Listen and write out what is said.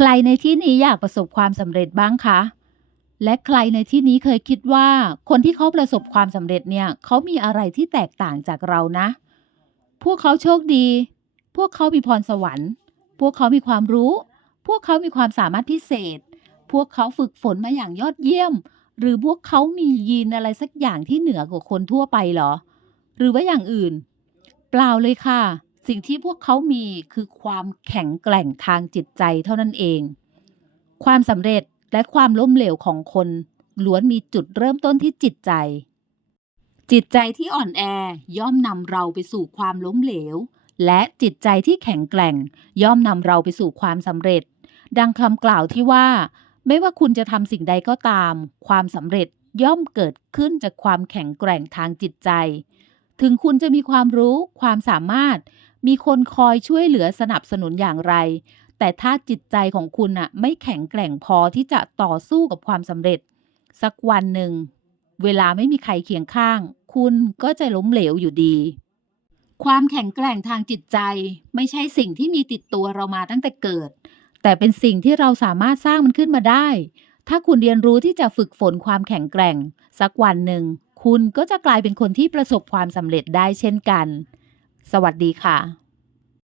ใครในที่นี้อยากประสบความสำเร็จบ้างคะ และใครในที่นี้เคยคิดว่า คนที่เขาประสบความสำเร็จเนี่ยเขามีอะไรที่แตกต่างจากเรานะ พวกเขาโชคดี พวกเขามีพรสวรรค์ พวกเขามีความรู้ พวกเขามีความสามารถพิเศษ พวกเขาฝึกฝนมาอย่างยอดเยี่ยม หรือพวกเขามียีนอะไรสักอย่างที่เหนือกว่าคนทั่วไปหรอ หรือว่าอย่างอื่น เปล่าเลยค่ะ สิ่งที่พวกเขามีคือความแข็งแกร่งทางจิตใจเท่านั้นเอง ความสำเร็จและความล้มเหลวของคนล้วนมีจุดเริ่มต้นที่จิตใจ จิตใจที่อ่อนแอย่อมนำเราไปสู่ความล้มเหลว และจิตใจที่แข็งแกร่ง ย่อมนำเราไปสู่ความสำเร็จ ดังคำกล่าวที่ว่า ไม่ว่าคุณจะทำสิ่งใดก็ตาม ความสำเร็จย่อมเกิดขึ้นจากความแข็งแกร่งทางจิตใจ ถึงคุณจะมีความรู้ความสามารถ มีคนคอยช่วยเหลือสนับสนุนอย่างไร แต่ถ้าจิตใจของคุณน่ะไม่แข็งแกร่งพอที่จะต่อสู้กับความสำเร็จ สักวันหนึ่ง เวลาไม่มีใครเคียงข้าง คุณก็จะล้มเหลวอยู่ดี ความแข็งแกร่งทางจิตใจ ไม่ใช่สิ่งที่มีติดตัวเรามาตั้งแต่เกิด แต่เป็นสิ่งที่เราสามารถสร้างมันขึ้นมาได้ ถ้าคุณเรียนรู้ที่จะฝึกฝนความแข็งแกร่ง สักวันหนึ่ง คุณก็จะกลายเป็นคนที่ประสบความสำเร็จได้เช่นกัน สวัสดีค่ะ